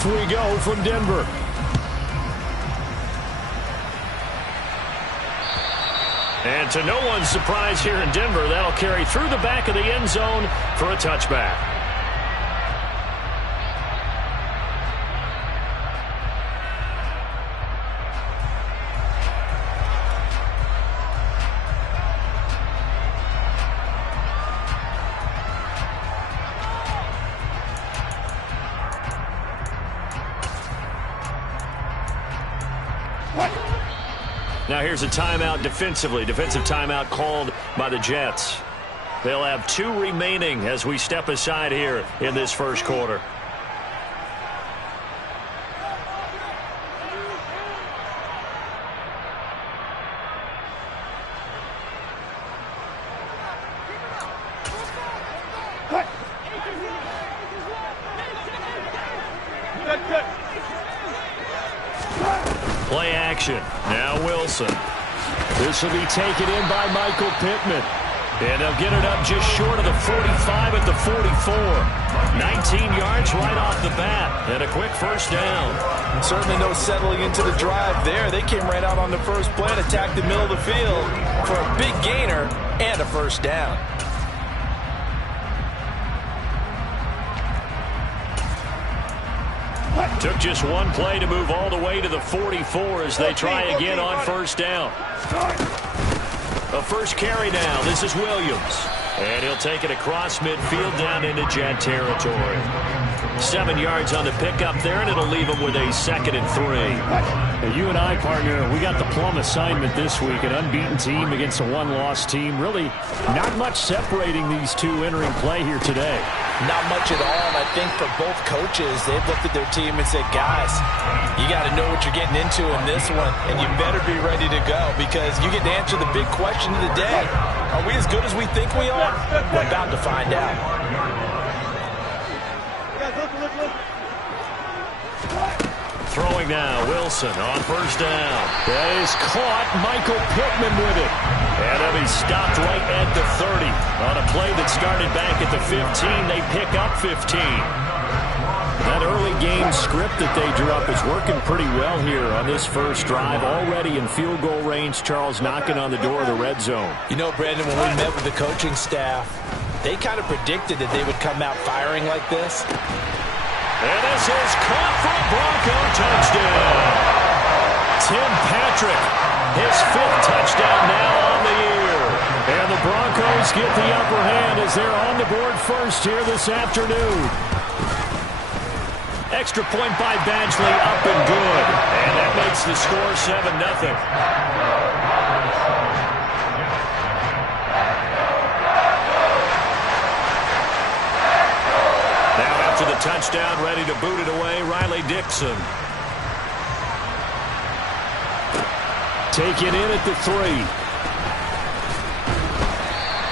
Off we go from Denver. And to no one's surprise here in Denver, that'll carry through the back of the end zone for a touchback. Now here's a timeout defensively. Defensive timeout called by the Jets. They'll have 2 remaining as we step aside here in this first quarter. Play action. Now Wilson. This will be taken in by Michael Pittman. And they'll get it up just short of the 45 at the 44. 19 yards right off the bat. And a quick first down. Certainly no settling into the drive there. They came right out on the first play and attacked the middle of the field for a big gainer and a first down. Took just one play to move all the way to the 44 as they try again on first down. A first carry now. This is Williams. And he'll take it across midfield down into Jet territory. 7 yards on the pickup there, and it'll leave him with a 2nd and 3. Now, you and I, partner, we got the plum assignment this week. An unbeaten team against a one-loss team. Really not much separating these two entering play here today. Not much at all, and I think for both coaches, they've looked at their team and said, guys, you got to know what you're getting into in this one, and you better be ready to go because you get to answer the big question of the day. Are we as good as we think we are? We're about to find out. Throwing now, Wilson on first down. That is caught. Michael Pittman with it. And he'll be stopped right at the 30. On a play that started back at the 15, they pick up 15. That early game script that they drew up is working pretty well here on this first drive. Already in field goal range, Charles knocking on the door of the red zone. You know, Brandon, when we met with the coaching staff, they kind of predicted that they would come out firing like this. And this is caught for a Bronco touchdown. Tim Patrick, his 5th touchdown now on the year. And the Broncos get the upper hand as they're on the board first here this afternoon. Extra point by Badgley, up and good. And that makes the score 7-0. The touchdown, ready to boot it away, Riley Dixon. Take it in at the 3.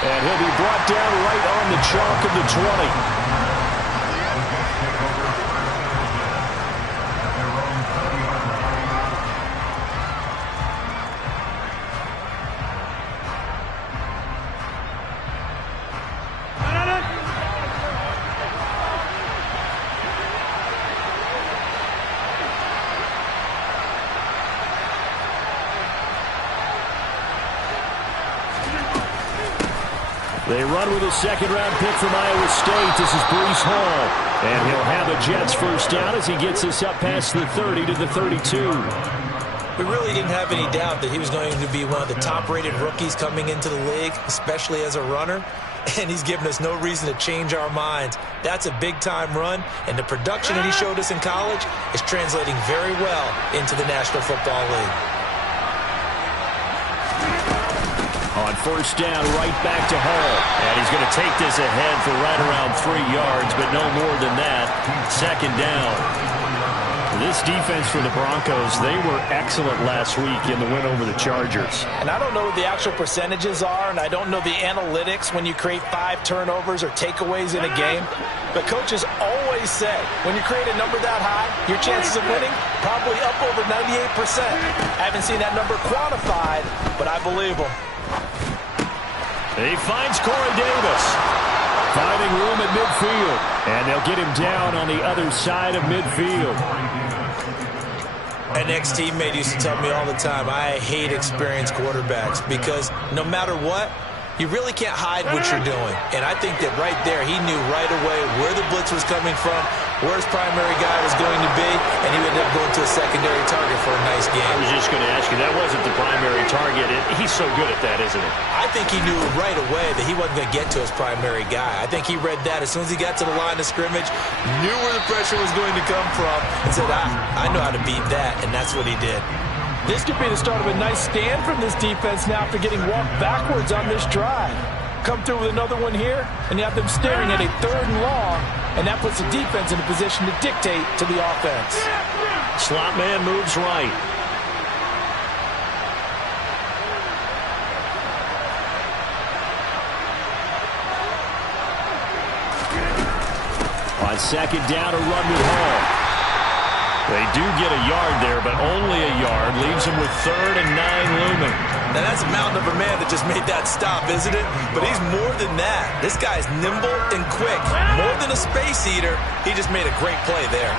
And he'll be brought down right on the chalk of the 20. They run with a 2nd-round pick from Iowa State. This is Breece Hall. And he'll have a Jets first down as he gets us up past the 30 to the 32. We really didn't have any doubt that he was going to be one of the top-rated rookies coming into the league, especially as a runner. And he's given us no reason to change our minds. That's a big-time run, and the production that he showed us in college is translating very well into the National Football League. On first down, right back to Hall. And he's going to take this ahead for right around 3 yards, but no more than that. 2nd down. This defense for the Broncos, they were excellent last week in the win over the Chargers. And I don't know what the actual percentages are, and I don't know the analytics when you create 5 turnovers or takeaways in a game. But coaches always say, when you create a number that high, your chances of winning probably up over 98%. I haven't seen that number quantified, but I believe them. He finds Corey Davis. Finding room at midfield. And they'll get him down on the other side of midfield. An ex-teammate used to tell me all the time, I hate experienced quarterbacks because no matter what, you really can't hide what you're doing. And I think that right there, he knew right away where the blitz was coming from, where his primary guy was going to be, and he would end up going to a secondary target for a nice game. I was just going to ask you, that wasn't the primary target. He's so good at that, isn't he? I think he knew right away that he wasn't going to get to his primary guy. I think he read that as soon as he got to the line of scrimmage, knew where the pressure was going to come from, and said, I know how to beat that, and that's what he did. This could be the start of a nice stand from this defense now after getting walked backwards on this drive. Come through with another one here, and you have them staring at a 3rd and long, and that puts the defense in a position to dictate to the offense. Slot man moves right. On 2nd down, a run with Hall. They do get a yard there, but only a yard. Leaves them with 3rd and 9 looming. Now, that's a mountain of a man that just made that stop, isn't it? But he's more than that. This guy's nimble and quick. More than a space eater, he just made a great play there.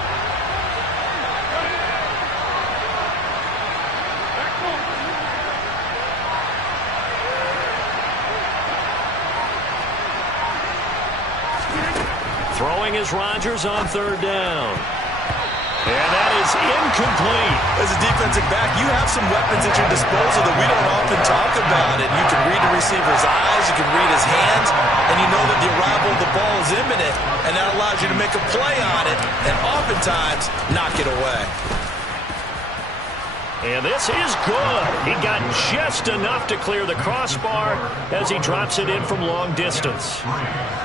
Throwing is Rodgers on 3rd down. And that is incomplete. As a defensive back, you have some weapons at your disposal that we don't often talk about. And you can read the receiver's eyes, you can read his hands, and you know that the arrival of the ball is imminent. And that allows you to make a play on it and oftentimes knock it away. And this is good. He got just enough to clear the crossbar as he drops it in from long distance.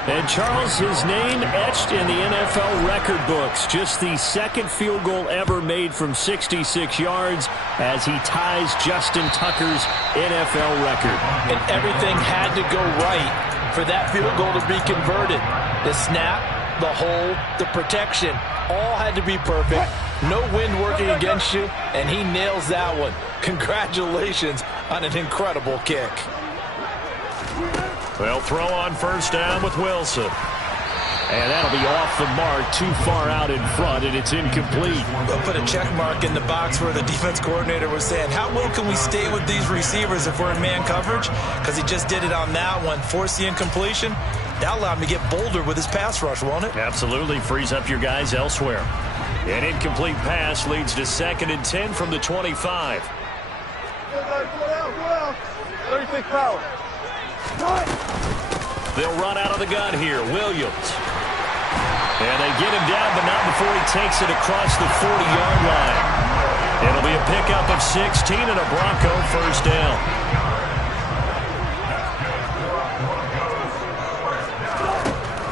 And Charles, his name etched in the NFL record books. Just the 2nd field goal ever made from 66 yards as he ties Justin Tucker's NFL record. And everything had to go right for that field goal to be converted. The snap, the hold, the protection, all had to be perfect. No wind working against you, and he nails that one. Congratulations on an incredible kick. They'll throw on 1st down with Wilson. And that'll be off the mark, too far out in front, and it's incomplete. They'll put a check mark in the box where the defense coordinator was saying, how well can we stay with these receivers if we're in man coverage? Because he just did it on that one, forced the incompletion. That'll allow him to get bolder with his pass rush, won't it? Absolutely, frees up your guys elsewhere. An incomplete pass leads to 2nd and 10 from the 25. 36 power. They'll run out of the gun here. Williams. And they get him down, but not before he takes it across the 40-yard line. It'll be a pickup of 16 and a Bronco 1st down.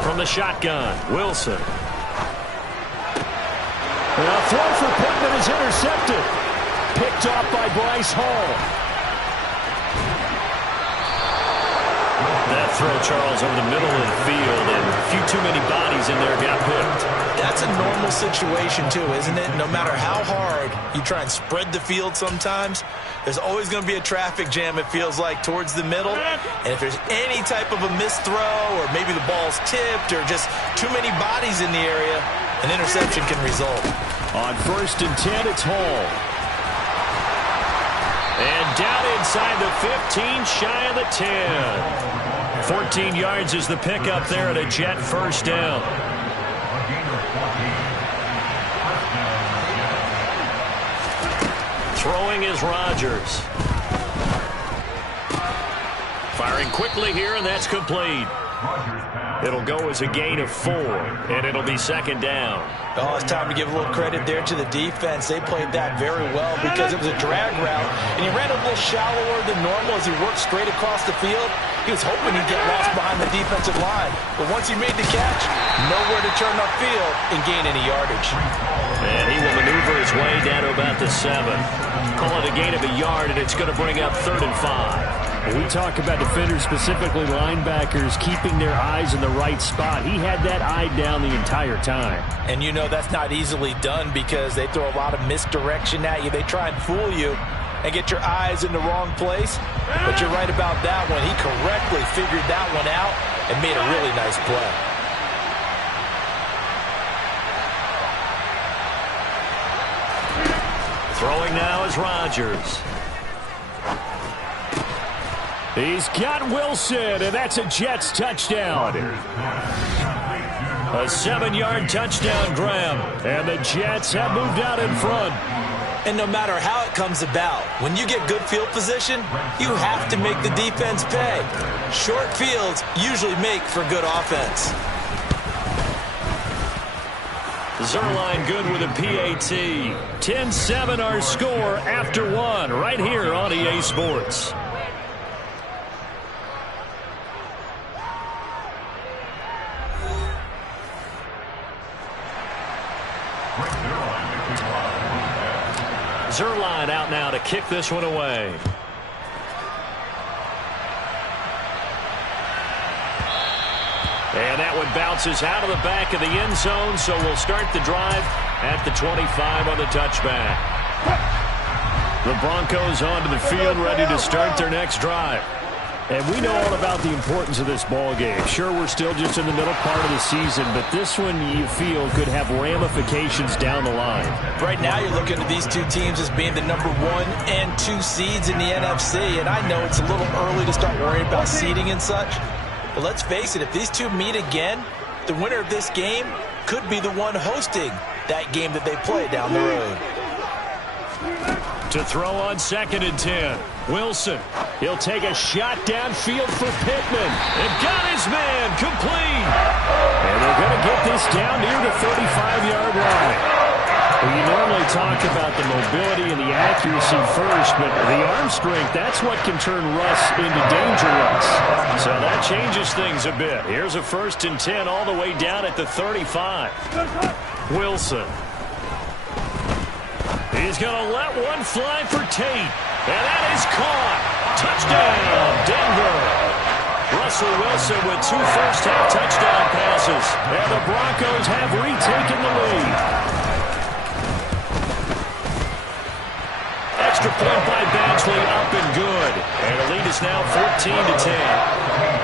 From the shotgun, Wilson. And a throw for Pittman is intercepted. Picked off by Bryce Hall. That throw, Charles, over the middle of the field, and a few too many bodies in there got picked. That's a normal situation, too, isn't it? No matter how hard you try and spread the field sometimes, there's always going to be a traffic jam, it feels like, towards the middle. And if there's any type of a missed throw, or maybe the ball's tipped, or just too many bodies in the area, an interception can result. On 1st and 10, it's Hall. And down inside the 15, shy of the 10. 14 yards is the pickup there at a Jet 1st down. Throwing is Rodgers. Firing quickly here, and that's complete. It'll go as a gain of 4, and it'll be 2nd down. Oh, it's time to give a little credit there to the defense. They played that very well because it was a drag route, and he ran a little shallower than normal as he worked straight across the field. He was hoping he'd get lost behind the defensive line, but once he made the catch, nowhere to turn upfield and gain any yardage. And he will maneuver his way down to about the 7. Call it a gain of a yard, and it's going to bring up 3rd and 5. When we talk about defenders, specifically linebackers, keeping their eyes in the right spot, he had that eye down the entire time. And you know that's not easily done because they throw a lot of misdirection at you. They try and fool you and get your eyes in the wrong place. But you're right about that one. He correctly figured that one out and made a really nice play. Throwing now is Rodgers. He's got Wilson, and that's a Jets touchdown. A 7-yard touchdown grab, and the Jets have moved out in front. And no matter how it comes about, when you get good field position, you have to make the defense pay. Short fields usually make for good offense. Zuerlein good with a PAT. 10-7 our score after one right here on EA Sports. Zuerlein out now to kick this one away. And that one bounces out of the back of the end zone, so we'll start the drive at the 25 on the touchback. The Broncos onto the field, ready to start their next drive. And we know all about the importance of this ball game. Sure, we're still just in the middle part of the season, but this one you feel could have ramifications down the line. Right now you're looking at these two teams as being the number 1 and 2 seeds in the NFC, and I know it's a little early to start worrying about seeding and such, but let's face it, if these two meet again, the winner of this game could be the one hosting that game that they play down the road. To throw on 2nd and 10. Wilson. He'll take a shot downfield for Pittman. And got his man complete. And they're going to get this down near the 35-yard line. Well, you normally talk about the mobility and the accuracy first, but the arm strength, that's what can turn Russ into danger Russ. So that changes things a bit. Here's a 1st and 10 all the way down at the 35. Wilson. He's going to let one fly for Tate. And that is caught. Touchdown, Denver. Russell Wilson with 2 first-half touchdown passes. And the Broncos have retaken the lead. Extra point by Badgley, up and good. And the lead is now 14-10.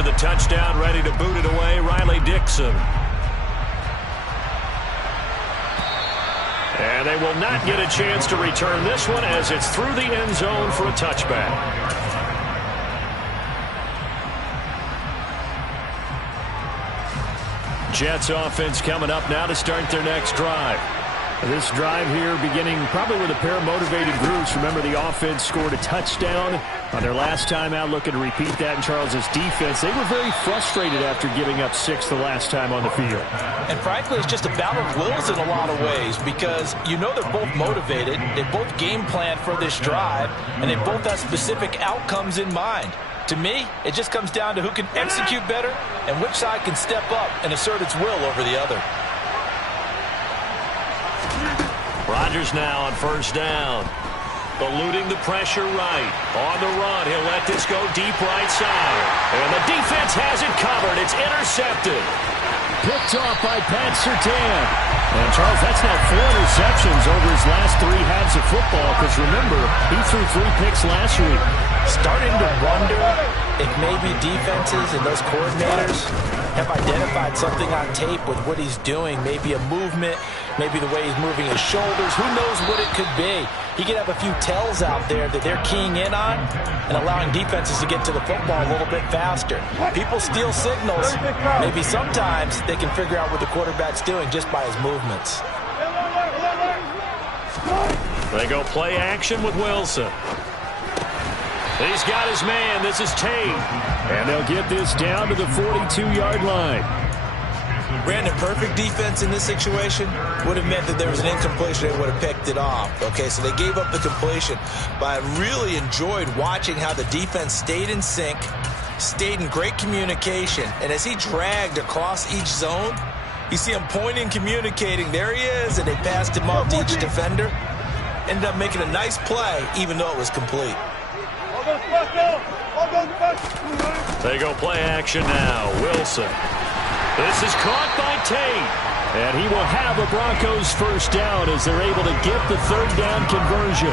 The touchdown, ready to boot it away, Riley Dixon. And they will not get a chance to return this one as it's through the end zone for a touchback. Jets offense coming up now to start their next drive. This drive here beginning probably with a pair of motivated groups. Remember, the offense scored a touchdown on their last time out, looking to repeat that in Charles's defense. They were very frustrated after giving up 6 the last time on the field. And frankly, it's just a battle of wills in a lot of ways because you know they're both motivated, they both game plan for this drive, and they both have specific outcomes in mind. To me, it just comes down to who can execute better and which side can step up and assert its will over the other. Rodgers now on 1st down. Eluding the pressure right. On the run, he'll let this go deep right side. And the defense has it covered. It's intercepted. Picked off by Pat Surtain. And Charles, that's now 4 interceptions over his last 3 halves of football, because remember, he threw 3 picks last week. Starting to wonder if maybe defenses and those coordinators have identified something on tape with what he's doing. Maybe a movement, maybe the way he's moving his shoulders. Who knows what it could be? He could have a few tells out there that they're keying in on and allowing defenses to get to the football a little bit faster. People steal signals. Maybe sometimes they can figure out what the quarterback's doing just by his movements. They go play action with Wilson. He's got his man. This is Tate. And they'll get this down to the 42-yard line. Brandon, perfect defense in this situation would have meant that there was an incompletion. They would have picked it off. Okay, so they gave up the completion. But I really enjoyed watching how the defense stayed in sync, stayed in great communication. And as he dragged across each zone, you see him pointing, communicating. There he is, and they passed him off to each defender. Ended up making a nice play, even though it was complete. They go play action now. Wilson. This is caught by Tate. And he will have a Broncos first down as they're able to get the third down conversion.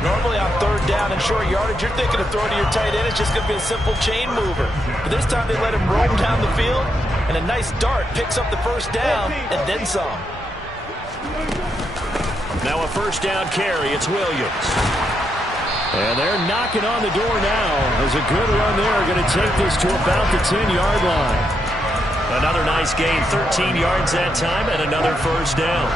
Normally on third down and short yardage, you're thinking of throwing to your tight end. It's just going to be a simple chain mover. But this time they let him roam down the field, and a nice dart picks up the first down and then some. Now a first down carry. It's Williams. And they're knocking on the door now as a good run there. Going to take this to about the 10-yard line. Another nice gain, 13 yards that time, and another first down.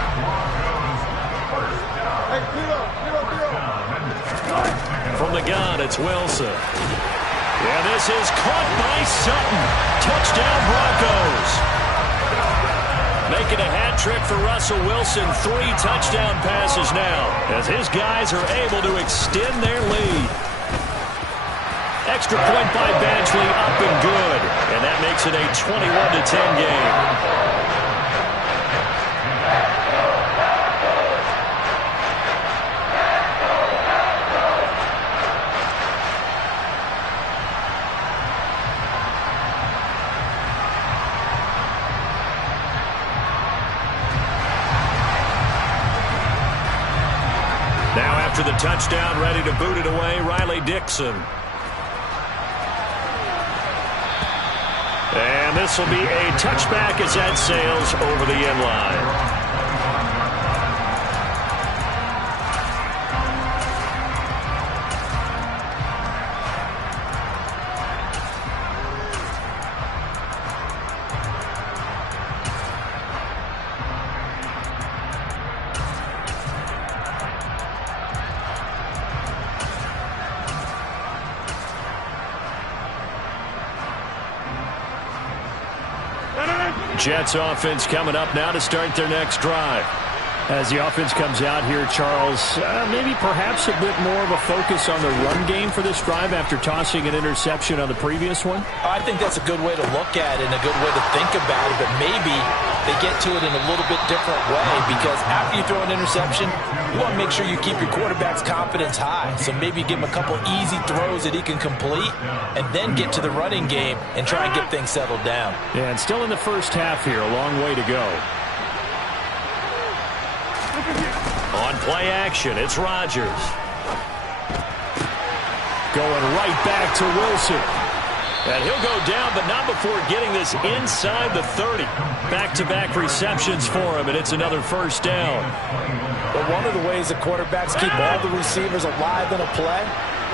From the gun, it's Wilson. And this is caught by Sutton. Touchdown, Broncos. Making a hat trick for Russell Wilson. 3 touchdown passes now as his guys are able to extend their lead. Extra point by Badgley, up and good. And that makes it a 21-10 game. Now after the touchdown, ready to boot it away, Riley Dixon. And this will be a touchback as that sails over the end line. Jets offense coming up now to start their next drive. As the offense comes out here, Charles, maybe perhaps a bit more of a focus on the run game for this drive after tossing an interception on the previous one? I think that's a good way to look at it and a good way to think about it, but maybe they get to it in a little bit different way because after you throw an interception, you want to make sure you keep your quarterback's confidence high. So maybe give him a couple easy throws that he can complete and then get to the running game and try and get things settled down. Yeah, and still in the first half here, a long way to go. On play action, it's Rodgers. Going right back to Wilson. And he'll go down, but not before getting this inside the 30. Back-to-back receptions for him, and it's another first down. But one of the ways that quarterbacks keep all the receivers alive in a play,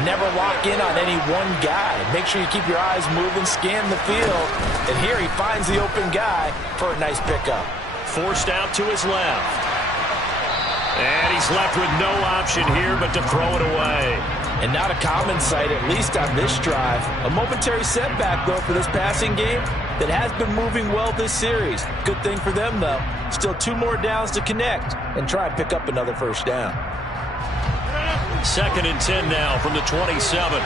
never lock in on any one guy. Make sure you keep your eyes moving, scan the field. And here he finds the open guy for a nice pickup. Forced out to his left. And he's left with no option here but to throw it away. And not a common sight, at least on this drive. A momentary setback, though, for this passing game that has been moving well this series. Good thing for them, though. Still 2 more downs to connect and try and pick up another first down. 2nd and 10 now from the 27.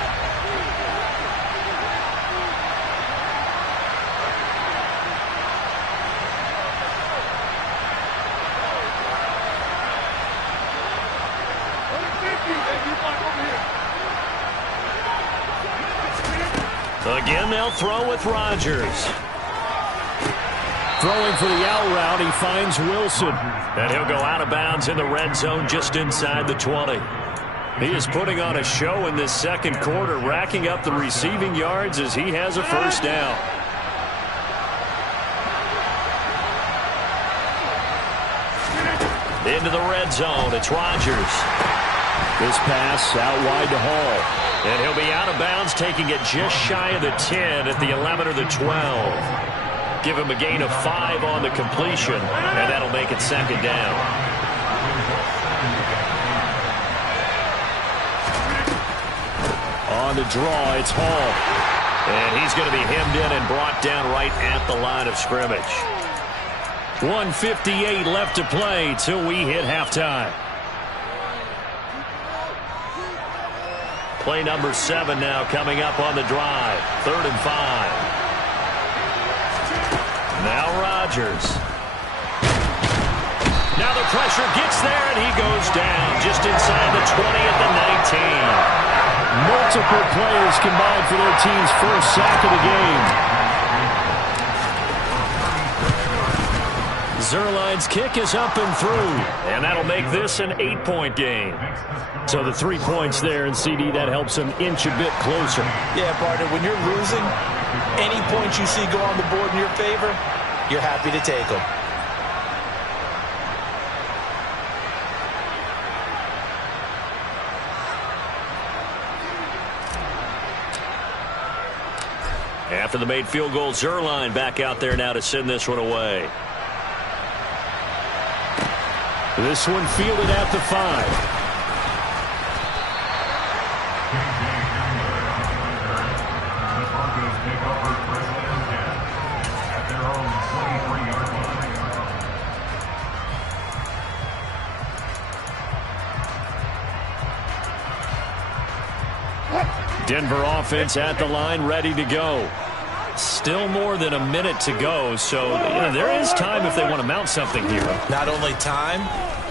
Again, they'll throw with Rodgers. Throwing for the out route, he finds Wilson. And he'll go out of bounds in the red zone just inside the 20. He is putting on a show in this second quarter, racking up the receiving yards as he has a first down. Into the red zone, it's Rodgers. This pass out wide to Hall. And he'll be out of bounds, taking it just shy of the 10 at the 11 or the 12. Give him a gain of 5 on the completion, and that'll make it second down. On the draw, it's Hall. And he's going to be hemmed in and brought down right at the line of scrimmage. 1:58 left to play till we hit halftime. Play number 7 now coming up on the drive. 3rd and 5. Now Rodgers. Now the pressure gets there, and he goes down just inside the 20 at the 19. Multiple players combined for their team's first sack of the game. Zuerlein's kick is up and through, and that'll make this an 8-point game. So the 3 points there, and CD, that helps them inch a bit closer. Yeah, partner, when you're losing, any points you see go on the board in your favor, you're happy to take them. After the made field goal, Zuerlein back out there now to send this one away. This one fielded at the 5. Denver offense at the line, ready to go. Still more than a minute to go, so there is time if they want to mount something here. Not only time,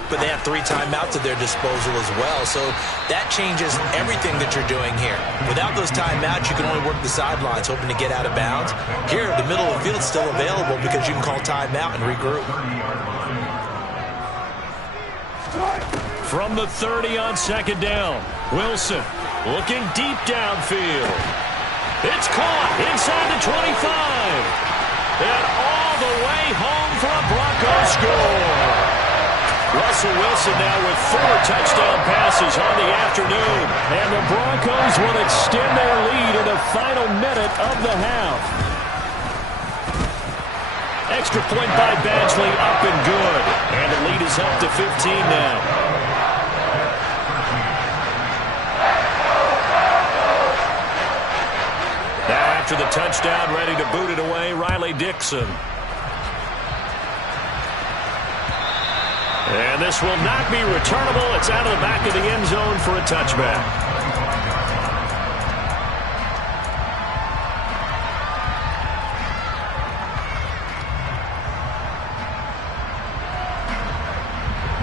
but they have 3 timeouts at their disposal as well, so that changes everything that you're doing here. Without those timeouts, you can only work the sidelines, hoping to get out of bounds. Here, the middle of the field is still available because you can call timeout and regroup. From the 30 on second down, Wilson looking deep downfield. It's caught inside the 25. And all the way home for a Broncos score. Russell Wilson now with 4 touchdown passes on the afternoon. And the Broncos will extend their lead in the final minute of the half. Extra point by Badgley, up and good. And the lead is up to 15 now. After the touchdown, ready to boot it away, Riley Dixon. And this will not be returnable. It's out of the back of the end zone for a touchback.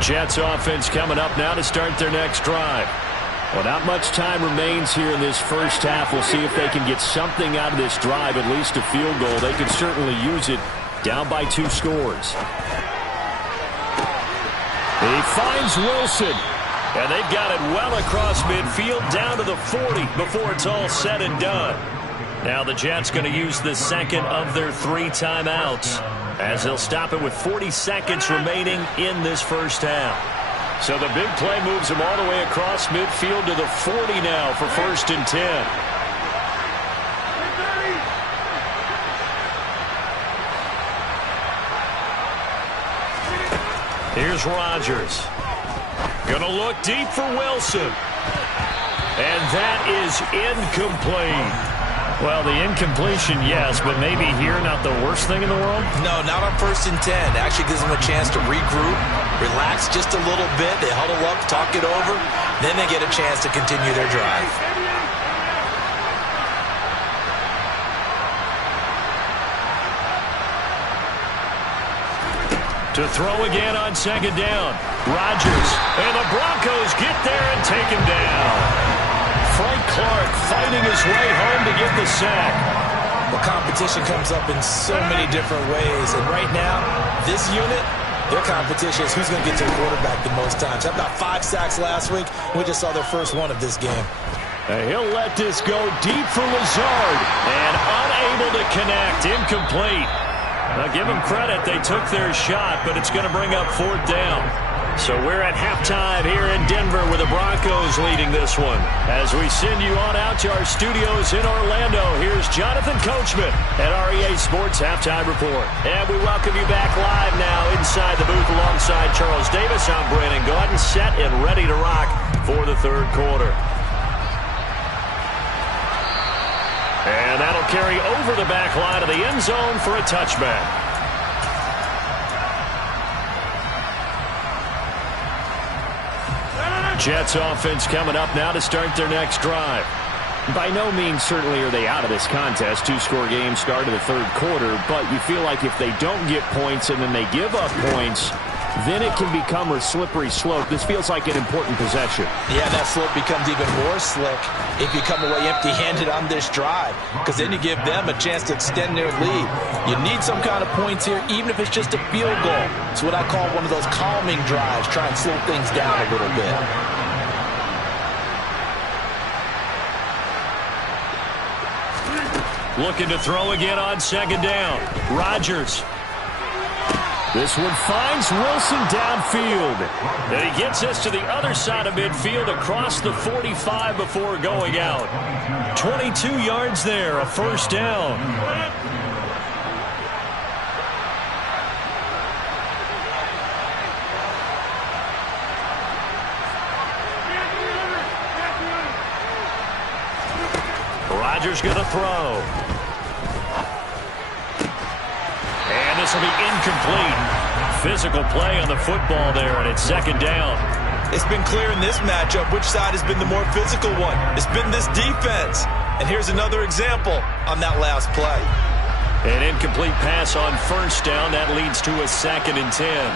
Jets offense coming up now to start their next drive. Well, not much time remains here in this first half. We'll see if they can get something out of this drive, at least a field goal. They could certainly use it, down by 2 scores. He finds Wilson, and they've got it well across midfield, down to the 40 before it's all said and done. Now the Jets going to use the second of their 3 timeouts, as they'll stop it with 40 seconds remaining in this first half. So the big play moves him all the way across midfield to the 40 now for 1st and 10. Here's Rodgers. Gonna look deep for Wilson. And that is incomplete. Well, the incompletion, yes, but maybe here not the worst thing in the world? No, not on 1st and 10. Actually gives them a chance to regroup, relax just a little bit. They huddle up, talk it over. Then they get a chance to continue their drive. To throw again on second down. Rodgers. And the Broncos get there and take him down. Frank Clark fighting his way home to get the sack. Well, competition comes up in so many different ways. And right now, this unit, their competition is who's going to get to the quarterback the most times. How about 5 sacks last week? We just saw their first one of this game. He'll let this go deep for Lazard. And unable to connect. Incomplete. Now, give them credit. They took their shot, but it's going to bring up 4th down. So we're at halftime here in Denver with the Broncos leading this one. As we send you on out to our studios in Orlando, here's Jonathan Coachman at REA Sports Halftime Report. And we welcome you back live now inside the booth alongside Charles Davis. I'm Brandon Gaudin, set and ready to rock for the 3rd quarter. And that'll carry over the back line of the end zone for a touchback. Jets offense coming up now to start their next drive. By no means certainly are they out of this contest. 2-score game start of the 3rd quarter, but you feel like if they don't get points and then they give up points, then it can become a slippery slope. This feels like an important possession. Yeah, that slope becomes even more slick if you come away empty-handed on this drive, because then you give them a chance to extend their lead. You need some kind of points here, even if it's just a field goal. It's what I call one of those calming drives, try and slow things down a little bit. Looking to throw again on second down. Rodgers. This one finds Wilson downfield. And he gets us to the other side of midfield across the 45 before going out. 22 yards there, a first down. Rodgers going to throw. And this will be incomplete. Physical play on the football there, and it's second down. It's been clear in this matchup which side has been the more physical one. It's been this defense. And here's another example on that last play. An incomplete pass on first down. That leads to a 2nd and 10.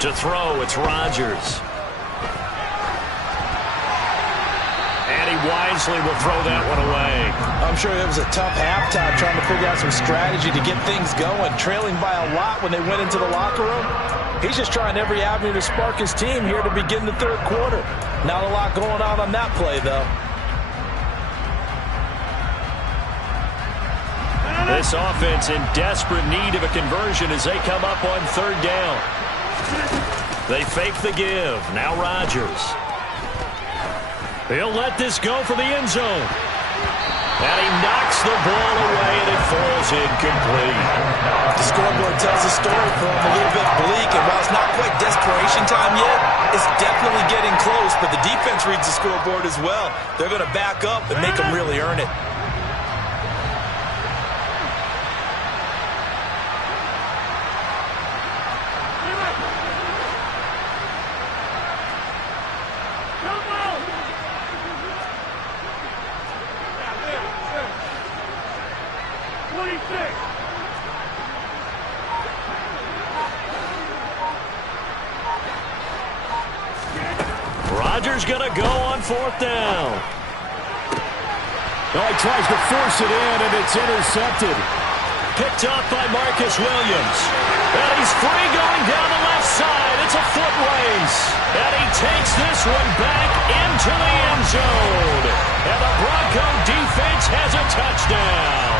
To throw, it's Rodgers. And he wisely will throw that one away. I'm sure it was a tough halftime trying to figure out some strategy to get things going, trailing by a lot when they went into the locker room. He's just trying every avenue to spark his team here to begin the third quarter. Not a lot going on that play, though. This offense in desperate need of a conversion as they come up on third down. They fake the give. Now Rodgers. He'll let this go for the end zone. And he knocks the ball away, and it falls incomplete. The scoreboard tells a story for him, a little bit bleak, and while it's not quite desperation time yet, it's definitely getting close, but the defense reads the scoreboard as well. They're going to back up and make them really earn it. Rodgers going to go on fourth down. Oh, he tries to force it in, and it's intercepted. Picked up by Marcus Williams. And he's free going down the left side. It's a foot race. And he takes this one back into the end zone. And the Bronco defense has a touchdown.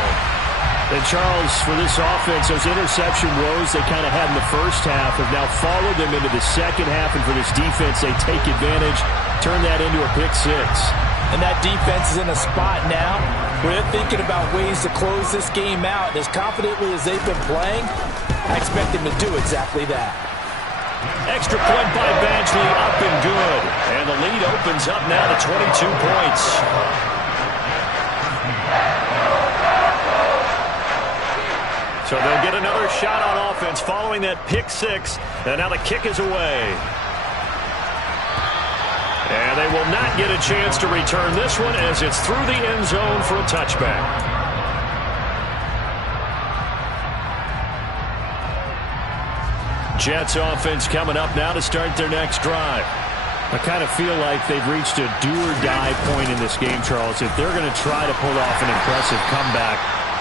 And Charles, for this offense, those interception woes they kind of had in the first half have now followed them into the second half. And for this defense, they take advantage, turn that into a pick six. And that defense is in a spot now where they're thinking about ways to close this game out. And as confidently as they've been playing, I expect them to do exactly that. Extra point by Badgley, up and good. And the lead opens up now to 22 points. So they'll get another shot on offense following that pick six. And now the kick is away. And they will not get a chance to return this one as it's through the end zone for a touchback. Jets offense coming up now to start their next drive. I kind of feel like they've reached a do-or-die point in this game, Charles. If they're going to try to pull off an impressive comeback,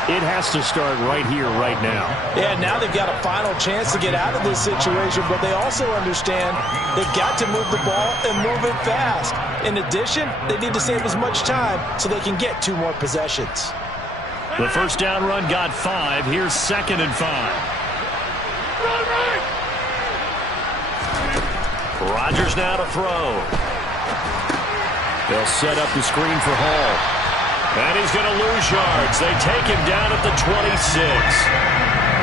it has to start right here, right now. Yeah, now they've got a final chance to get out of this situation, but they also understand they've got to move the ball and move it fast. In addition, they need to save as much time so they can get 2 more possessions. The first down run got 5. Here's 2nd and 5. Rodgers now to throw. They'll set up the screen for Hall. And he's going to lose yards. They take him down at the 26.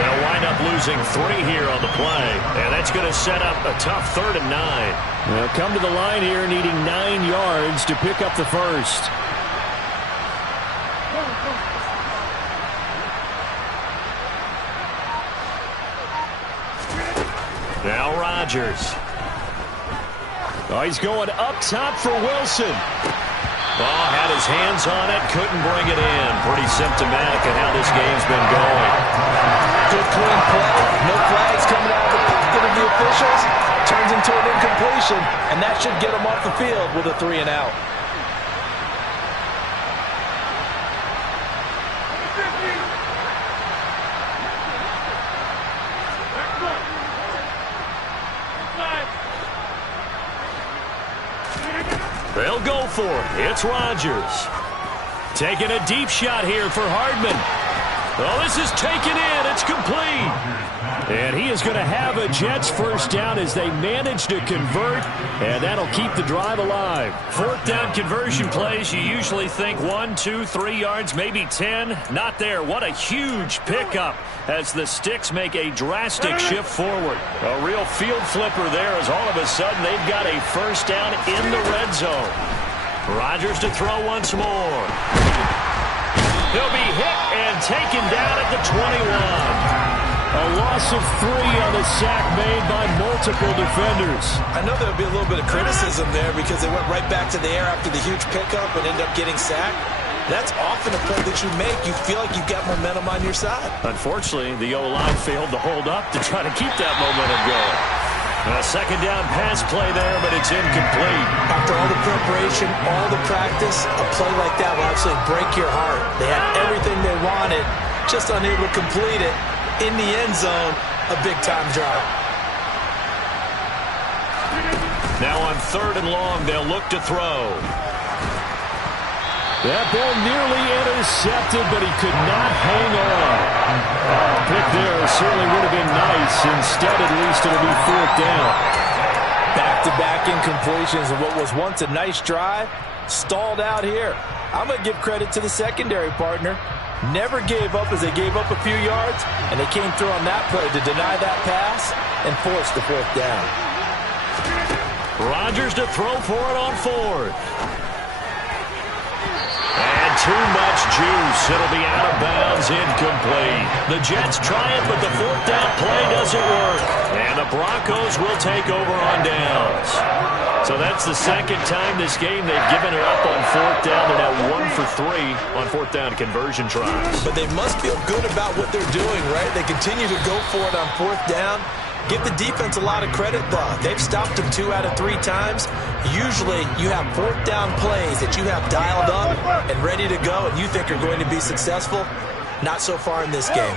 They'll wind up losing 3 here on the play. And that's going to set up a tough 3rd and 9. They'll come to the line here needing 9 yards to pick up the first. Now Rodgers. Oh, he's going up top for Wilson. Oh, had his hands on it, couldn't bring it in. Pretty symptomatic of how this game's been going. Good clean play. No flags coming out of the pocket of the officials. Turns into an incompletion, and that should get him off the field with a 3 and out. They'll go for it. It's Rodgers. Taking a deep shot here for Hardman. Oh, this is taken in. It's complete. And he is going to have a Jets first down as they manage to convert, and that'll keep the drive alive. Fourth down conversion plays, you usually think 1, 2, 3 yards, maybe 10. Not there. What a huge pickup as the Sticks make a drastic shift forward. A real field flipper there as all of a sudden they've got a first down in the red zone. Rodgers to throw once more. He'll be hit and taken down at the 21. A loss of 3 on the sack made by multiple defenders. I know there'll be a little bit of criticism there because they went right back to the air after the huge pickup and ended up getting sacked. That's often a play that you make. You feel like you've got momentum on your side. Unfortunately, the O-line failed to hold up to try to keep that momentum going. A second down pass play there, but it's incomplete. After all the preparation, all the practice, a play like that will absolutely break your heart. They had everything they wanted, just unable to complete it. In the end zone, a big-time drive. Now on 3rd and long, they'll look to throw. That ball nearly intercepted, but he could not hang on. Pick there certainly would have been nice. Instead, at least, it'll be 4th down. Back-to-back incompletions of what was once a nice drive, stalled out here. I'm going to give credit to the secondary partner. Never gave up as they gave up a few yards, and they came through on that play to deny that pass and force the 4th down. Rodgers to throw for it on 4th. And too much juice. It'll be out of bounds, incomplete. The Jets try it, but the 4th down play doesn't work. And the Broncos will take over on downs. So that's the second time this game they've given it up on 4th down. They're now 1 for 3 on 4th down conversion tries. But they must feel good about what they're doing, right? They continue to go for it on 4th down. Give the defense a lot of credit, though. They've stopped them 2 out of 3 times. Usually, you have 4th down plays that you have dialed up and ready to go and you think are going to be successful. Not so far in this game.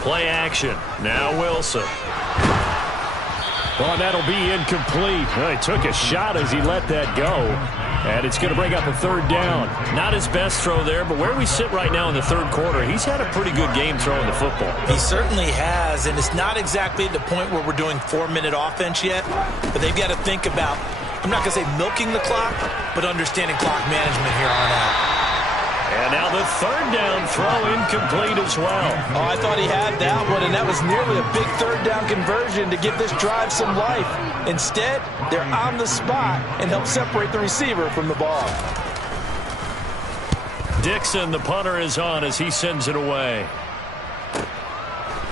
Play action. Now Wilson. Oh, that'll be incomplete. Well, he took a shot as he let that go. And it's going to bring up a 3rd down. Not his best throw there, but where we sit right now in the 3rd quarter, he's had a pretty good game throwing the football. He certainly has, and it's not exactly at the point where we're doing 4-minute offense yet, but they've got to think about, I'm not going to say milking the clock, but understanding clock management here on out. And now the 3rd down throw incomplete as well. Oh, I thought he had that one, and that was nearly a big 3rd down conversion to give this drive some life. Instead, they're on the spot and help separate the receiver from the ball. Dixon, the punter, is on as he sends it away.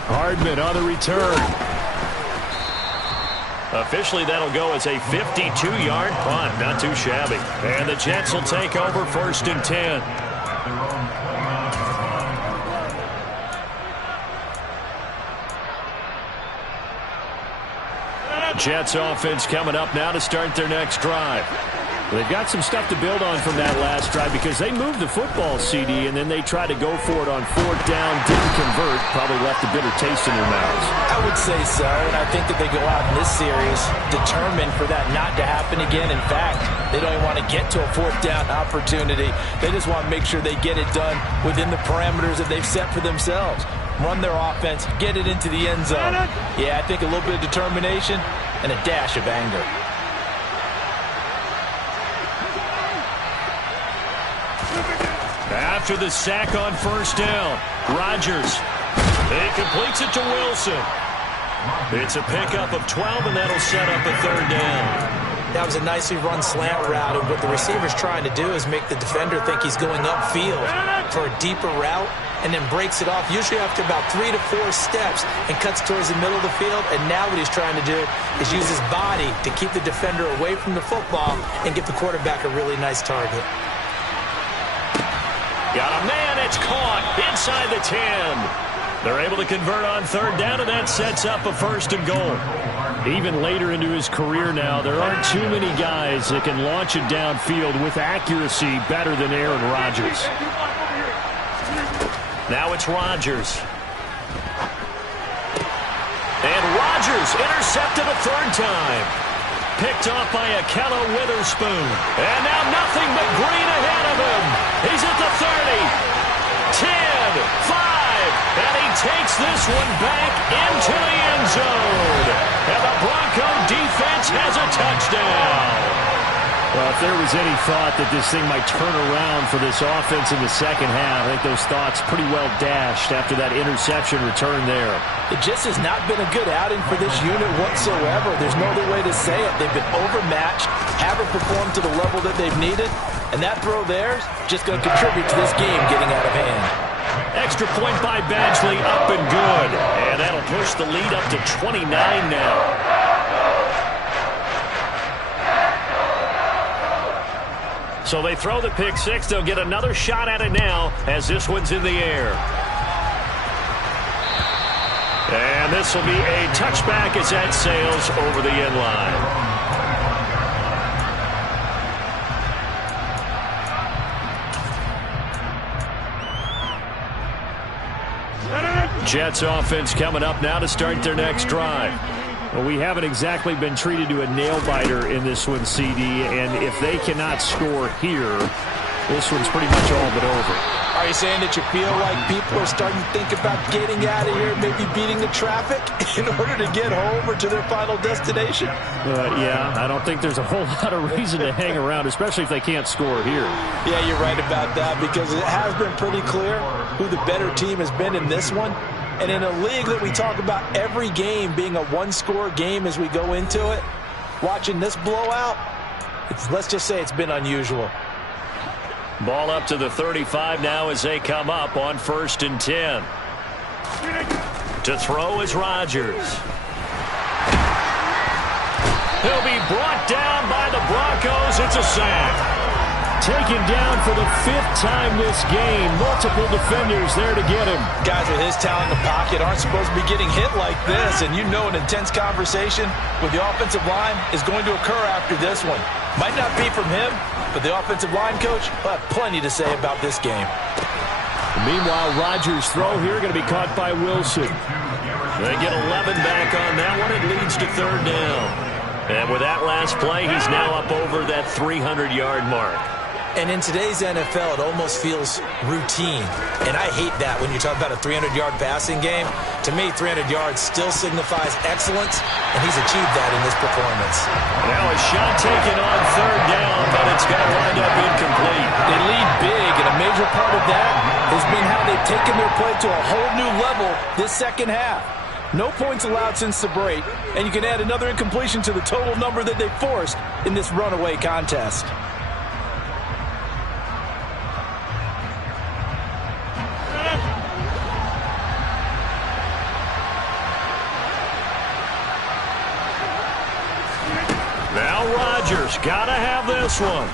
Hardman on the return. Officially, that'll go as a 52-yard punt. Not too shabby. And the Jets will take over 1st and 10. Jets offense coming up now to start their next drive. They've got some stuff to build on from that last drive because they moved the football, CD, and then they tried to go for it on 4th down, didn't convert, probably left a bitter taste in their mouths. I would say so, and I think that they go out in this series determined for that not to happen again. In fact, they don't even want to get to a 4th down opportunity. They just want to make sure they get it done within the parameters that they've set for themselves. Run their offense, get it into the end zone. Yeah, I think a little bit of determination and a dash of anger. After the sack on 1st down, Rodgers. He completes it to Wilson. It's a pickup of 12, and that'll set up a 3rd down. That was a nicely run slant route, and what the receiver's trying to do is make the defender think he's going upfield for a deeper route, and then breaks it off, usually after about 3 to 4 steps, and cuts towards the middle of the field. And now what he's trying to do is use his body to keep the defender away from the football and give the quarterback a really nice target. Got a man it's caught inside the 10. They're able to convert on third down, and that sets up a 1st and goal. Even later into his career now, there aren't too many guys that can launch it downfield with accuracy better than Aaron Rodgers. Now it's Rodgers. And Rodgers intercepted a 3rd time. Picked off by Akello Witherspoon. And now nothing but green ahead of him. He's at the 30. 10, 5, and he takes this one back into the end zone. And the Bronco defense has a touchdown. Well, if there was any thought that this thing might turn around for this offense in the second half, I think those thoughts pretty well dashed after that interception return there. It just has not been a good outing for this unit whatsoever. There's no other way to say it. They've been overmatched, haven't performed to the level that they've needed, and that throw there is just going to contribute to this game getting out of hand. Extra point by Badgley, up and good. And that'll push the lead up to 29 now. So they throw the pick six. They'll get another shot at it now as this one's in the air. And this will be a touchback as that sails over the end line. Jets offense coming up now to start their next drive. Well, we haven't exactly been treated to a nail-biter in this one, CD, and if they cannot score here, this one's pretty much all but over. Are you saying that you feel like people are starting to think about getting out of here, maybe beating the traffic in order to get home or to their final destination? Yeah, I don't think there's a whole lot of reason to hang around, especially if they can't score here. Yeah, you're right about that, because it has been pretty clear who the better team has been in this one. And in a league that we talk about every game being a one-score game as we go into it, watching this blowout, let's just say it's been unusual. Ball up to the 35 now as they come up on 1st and 10. To throw is Rodgers. He'll be brought down by the Broncos. It's a sack. Taken down for the 5th time this game. Multiple defenders there to get him. Guys with his talent in the pocket aren't supposed to be getting hit like this, and you know an intense conversation with the offensive line is going to occur after this one. Might not be from him, but the offensive line coach will have plenty to say about this game. Meanwhile, Rodgers' throw here going to be caught by Wilson. They get 11 back on that one. It leads to 3rd down. And with that last play, he's now up over that 300-yard mark. And in today's NFL, it almost feels routine. And I hate that when you talk about a 300-yard passing game. To me, 300 yards still signifies excellence, and he's achieved that in this performance. Now a shot taken on 3rd down, but it's going to wind up incomplete. They lead big, and a major part of that has been how they've taken their play to a whole new level this second half. No points allowed since the break, and you can add another incompletion to the total number that they forced in this runaway contest. Gotta have this one.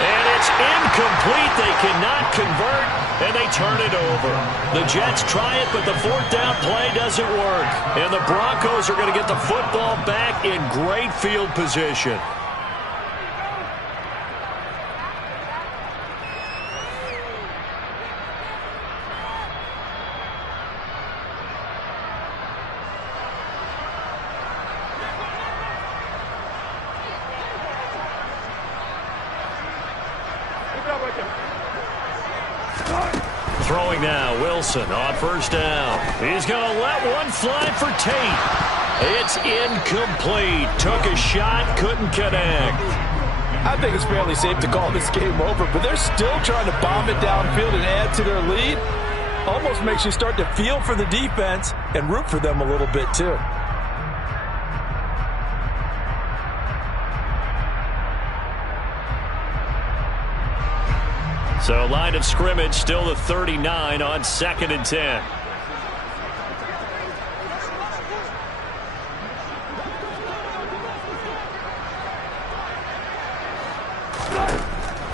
And it's incomplete. They cannot convert, and they turn it over. The Jets try it, but the 4th down play doesn't work. And the Broncos are going to get the football back in great field position. Throwing now, Wilson on 1st down. He's going to let one fly for Tate. It's incomplete. Took a shot, couldn't connect. I think it's fairly safe to call this game over, but they're still trying to bomb it downfield and add to their lead. Almost makes you start to feel for the defense and root for them a little bit too. So line of scrimmage still the 39 on 2nd and 10.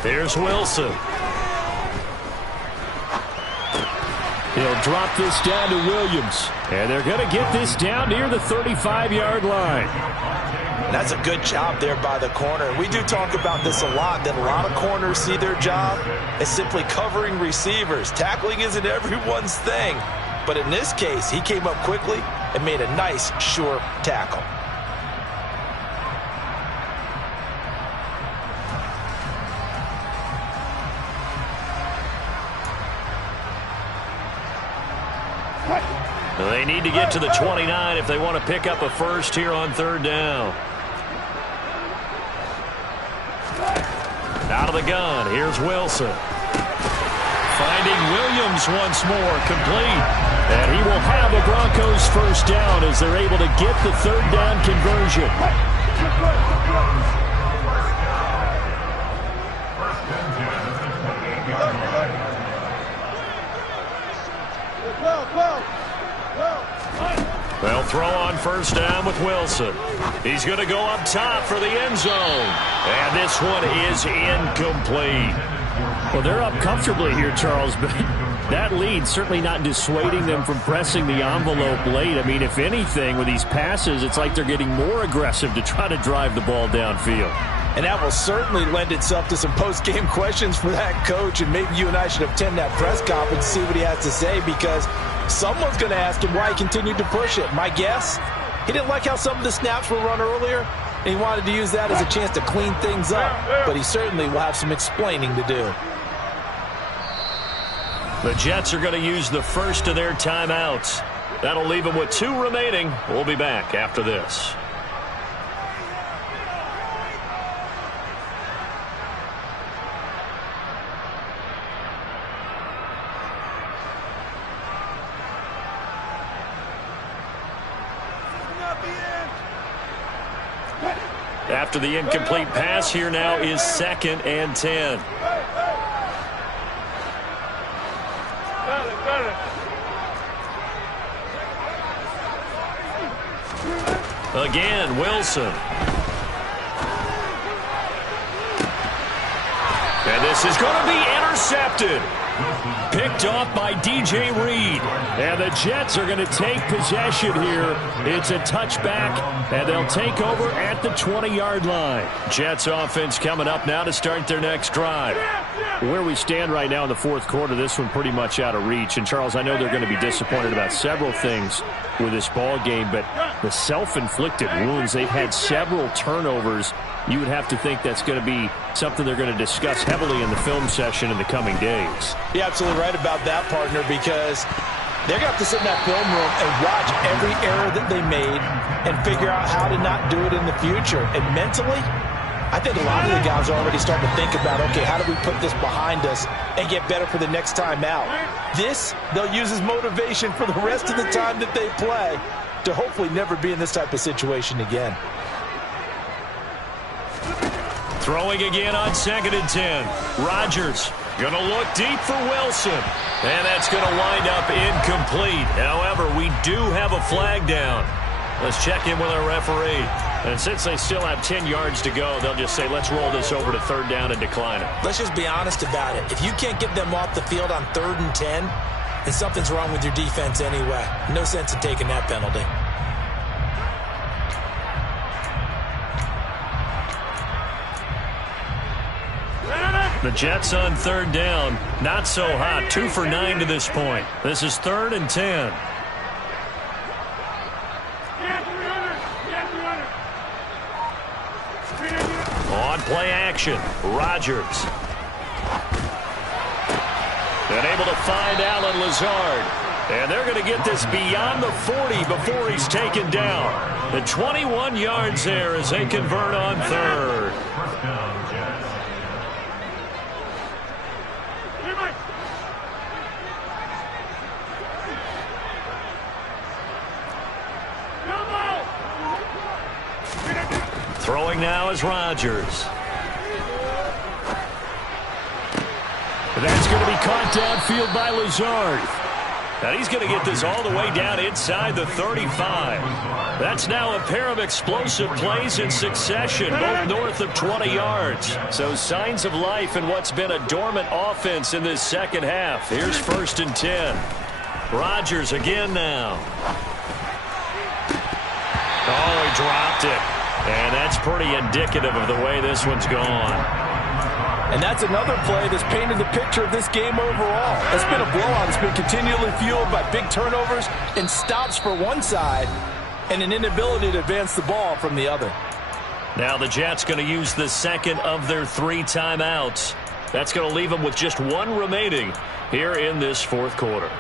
Here's Wilson. He'll drop this down to Williams. And they're going to get this down near the 35-yard line. That's a good job there by the corner. We do talk about this a lot, that a lot of corners see their job as simply covering receivers. Tackling isn't everyone's thing. But in this case, he came up quickly and made a nice, sure tackle. They need to get to the 29 if they want to pick up a first here on third down. Out of the gun, here's Wilson. Finding Williams once more, complete. And he will have a Broncos first down as they're able to get the third down conversion. They'll throw on first down with Wilson. He's going to go up top for the end zone. And this one is incomplete. Well, they're up comfortably here, Charles, but that lead certainly not dissuading them from pressing the envelope late. I mean, if anything, with these passes, it's like they're getting more aggressive to try to drive the ball downfield. And that will certainly lend itself to some post-game questions for that coach, and maybe you and I should attend that press conference and see what he has to say, because someone's going to ask him why he continued to push it. My guess, he didn't like how some of the snaps were run earlier, and he wanted to use that as a chance to clean things up, but he certainly will have some explaining to do. The Jets are going to use the first of their timeouts. That'll leave them with 2 remaining. We'll be back after this. After the incomplete pass, here now is 2nd and 10. Again, Wilson. And this is going to be intercepted. Picked off by DJ Reed. And the Jets are going to take possession here. It's a touchback, and they'll take over at the 20-yard line. Jets offense coming up now to start their next drive. Where we stand right now in the fourth quarter, this one pretty much out of reach. And, Charles, I know they're going to be disappointed about several things with this ball game, but the self-inflicted wounds, they've had several turnovers. You would have to think that's going to be something they're going to discuss heavily in the film session in the coming days. You're absolutely right about that, partner, because they're going to have to sit in that film room and watch every error that they made and figure out how to not do it in the future. And mentally, I think a lot of the guys are already starting to think about, okay, how do we put this behind us and get better for the next time out? This, they'll use as motivation for the rest of the time that they play to hopefully never be in this type of situation again. Throwing again on 2nd and 10. Rodgers going to look deep for Wilson. And that's going to wind up incomplete. However, we do have a flag down. Let's check in with our referee. And since they still have 10 yards to go, they'll just say, let's roll this over to third down and decline it. Let's just be honest about it. If you can't get them off the field on 3rd and 10, then something's wrong with your defense anyway. No sense in taking that penalty. The Jets on 3rd down. Not so hot. 2 for 9 to this point. This is 3rd and 10. On play action, Rodgers. And able to find Allen Lazard. And they're going to get this beyond the 40 before he's taken down. The 21 yards there as they convert on 3rd. Throwing now is Rodgers. That's going to be caught downfield by Lazard. And he's going to get this all the way down inside the 35. That's now a pair of explosive plays in succession, both north of 20 yards. So signs of life in what's been a dormant offense in this second half. Here's 1st and 10. Rodgers again now. Oh, he dropped it. And that's pretty indicative of the way this one's gone. And that's another play that's painted the picture of this game overall. It's been a blowout. It's been continually fueled by big turnovers and stops for one side and an inability to advance the ball from the other. Now the Jets going to use the second of their 3 timeouts. That's going to leave them with just 1 remaining here in this fourth quarter.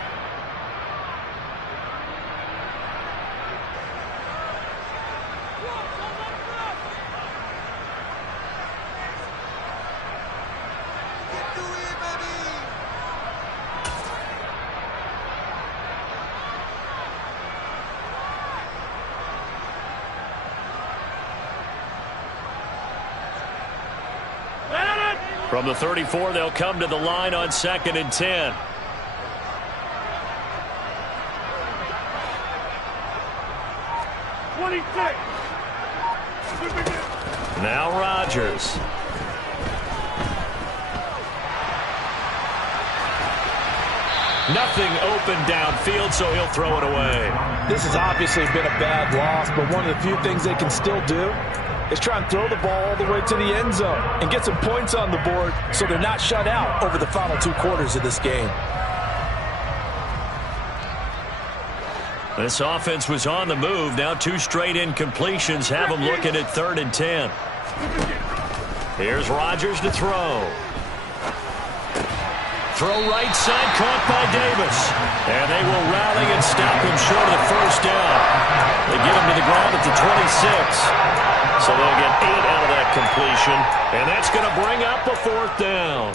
From the 34, they'll come to the line on 2nd and 10. Now Rodgers. Nothing open downfield, so he'll throw it away. This has obviously been a bad loss, but one of the few things they can still do is try and throw the ball all the way to the end zone and get some points on the board so they're not shut out over the final 2 quarters of this game. This offense was on the move. Now 2 straight incompletions have them looking at 3rd and 10. Here's Rodgers to throw. Throw right side, caught by Davis. And they will rally and stop him short of the first down. They get him to the ground at the 26. So they'll get 8 out of that completion. And that's going to bring up a 4th down.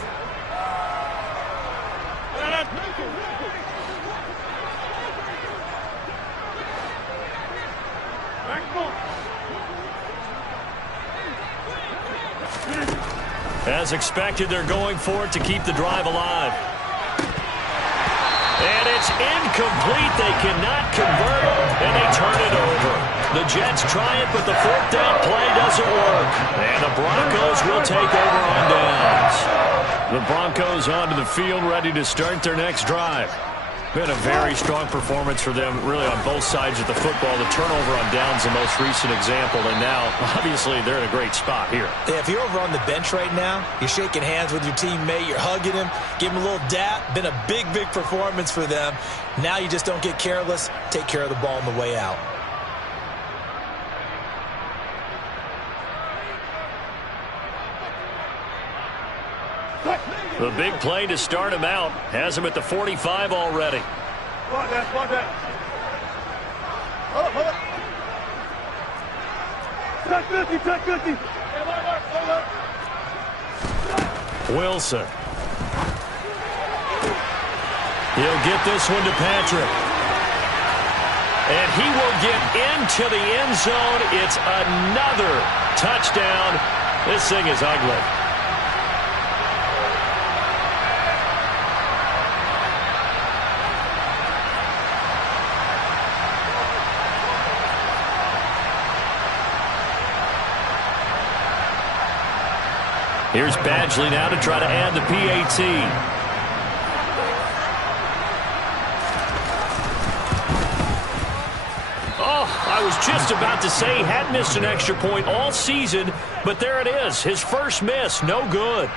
As expected, they're going for it to keep the drive alive. And it's incomplete. They cannot convert, and they turn it over. The Jets try it, but the 4th down play doesn't work. And the Broncos will take over on downs. The Broncos onto the field, ready to start their next drive. Been a very strong performance for them, really, on both sides of the football. The turnover on downs, the most recent example, and now, obviously, they're in a great spot here. Yeah, if you're over on the bench right now, you're shaking hands with your teammate, you're hugging him, give him a little dap. Been a big, big performance for them. Now you just don't get careless. Take care of the ball on the way out. The big play to start him out has him at the 45 already. Wilson. He'll get this one to Patrick. And he will get into the end zone. It's another touchdown. This thing is ugly. Here's Badgley now to try to add the PAT. Oh, I was just about to say he had missed an extra point all season, but there it is. His first miss, no good.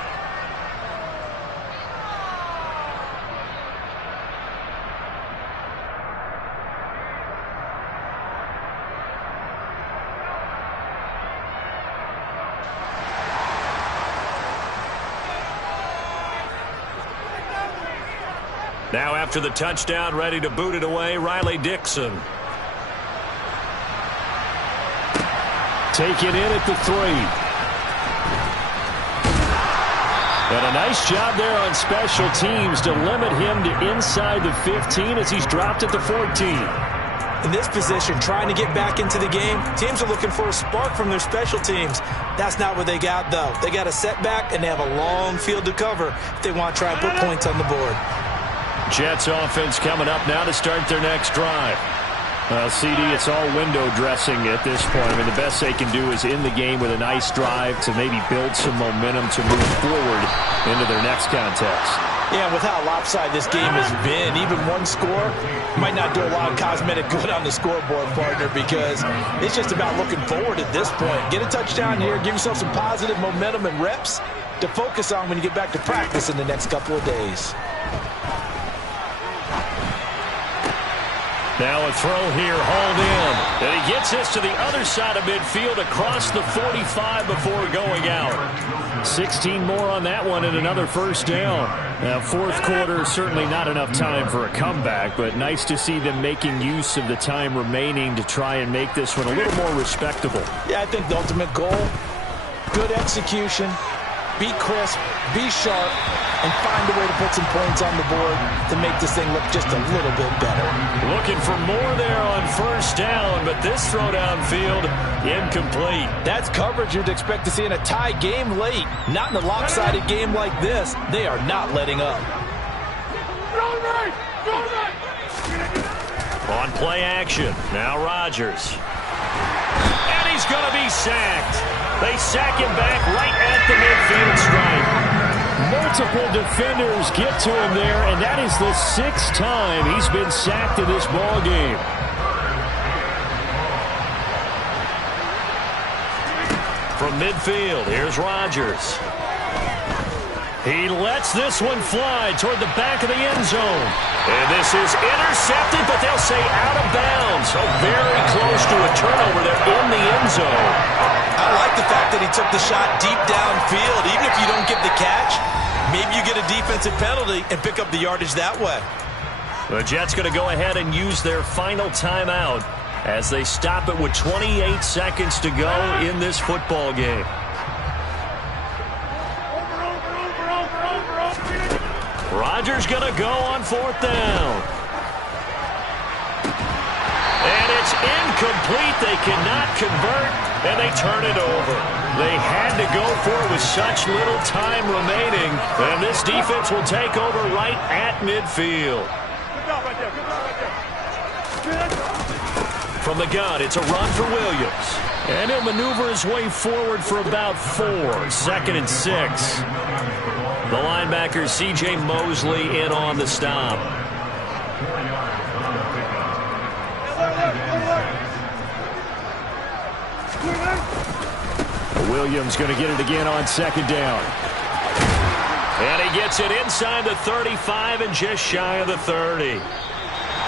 Now after the touchdown, ready to boot it away, Riley Dixon. Take it in at the 3. And a nice job there on special teams to limit him to inside the 15 as he's dropped at the 14. In this position, trying to get back into the game, teams are looking for a spark from their special teams. That's not what they got, though. They got a setback, and they have a long field to cover if they want to try and put points on the board. Jets offense coming up now to start their next drive. CD, it's all window dressing at this point. I mean, the best they can do is in the game with a nice drive to maybe build some momentum to move forward into their next contest. Yeah, with how lopsided this game has been, even one score might not do a lot of cosmetic good on the scoreboard, partner, because it's just about looking forward at this point. Get a touchdown here, give yourself some positive momentum and reps to focus on when you get back to practice in the next couple of days. Now a throw here, hauled in. And he gets this to the other side of midfield across the 45 before going out. 16 more on that one and another first down. Now, fourth quarter, certainly not enough time for a comeback, but nice to see them making use of the time remaining to try and make this one a little more respectable. Yeah, I think the ultimate goal, good execution, be crisp, be sharp, and find a way to put some points on the board to make this thing look just a little bit better. Looking for more there on first down, but this throw downfield incomplete. That's coverage you'd expect to see in a tie game late. Not in a lopsided game like this. They are not letting up. On play action, now Rodgers. And he's going to be sacked. They sack him back right at the midfield stripe. Multiple defenders get to him there, and that is the 6th time he's been sacked in this ball game. From midfield, here's Rodgers. He lets this one fly toward the back of the end zone. And this is intercepted, but they'll say out of bounds. So very close to a turnover there in the end zone. I like the fact that he took the shot deep downfield. Even if you don't get the catch, maybe you get a defensive penalty and pick up the yardage that way. The Jets going to go ahead and use their final timeout as they stop it with 28 seconds to go in this football game. Rodgers going to go on 4th down. And it's incomplete. They cannot convert, and they turn it over. They had to go for it with such little time remaining, and this defense will take over right at midfield. From the gun, it's a run for Williams. And he'll maneuver his way forward for about 4. 2nd and 6. The linebacker, C.J. Mosley, in on the stop. Williams going to get it again on 2nd down. And he gets it inside the 35 and just shy of the 30.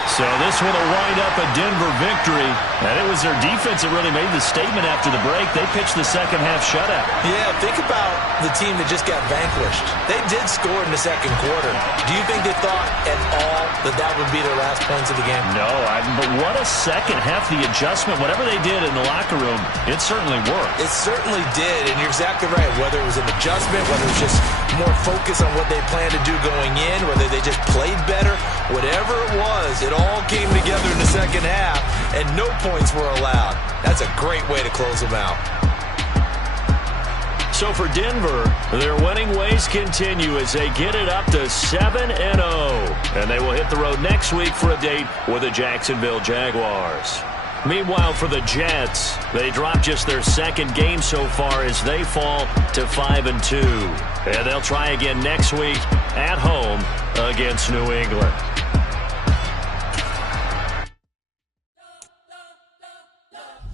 So this one will wind up a Denver victory. And it was their defense that really made the statement after the break. They pitched the second half shutout. Yeah, think about the team that just got vanquished. They did score in the second quarter. Do you think they thought at all that that would be their last points of the game? No, but what a second half. The adjustment, whatever they did in the locker room, it certainly worked. It certainly did, and you're exactly right. Whether it was an adjustment, whether it was just more focus on what they planned to do going in, whether they just played better, whatever it was, it all came together in the second half, and no points were allowed. That's a great way to close them out. So for Denver, their winning ways continue as they get it up to 7-0. And they will hit the road next week for a date with the Jacksonville Jaguars. Meanwhile, for the Jets, they drop just their 2nd game so far as they fall to 5-2. And they'll try again next week at home against New England.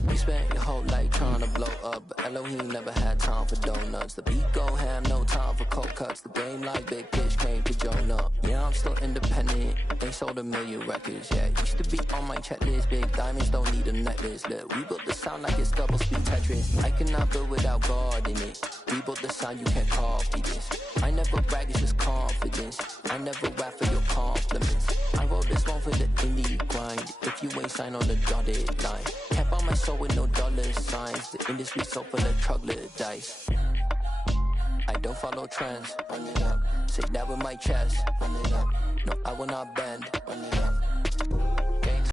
You spent your whole life trying to blow up, but Elohim never had time for donuts. The beat go ham, no time for cold cuts. The game like Big Pitch came to join up. Yeah, I'm still independent. They sold 1 million records, yeah. Used to be on my checklist. Big diamonds don't need a necklace. Look, we built the sound like it's double speed Tetris. I cannot build without God in it. We built the sound, you can't copy this. I never brag, it's just confidence. I never rap for your compliments. I wrote this one for the indie grind. If you ain't signed on the dotted line, can't buy my soul with no dollar signs. The industry so full of troglodytes. I don't follow trends. Run it up. Say that with my chest. Run it up. No, I will not bend. Run it up.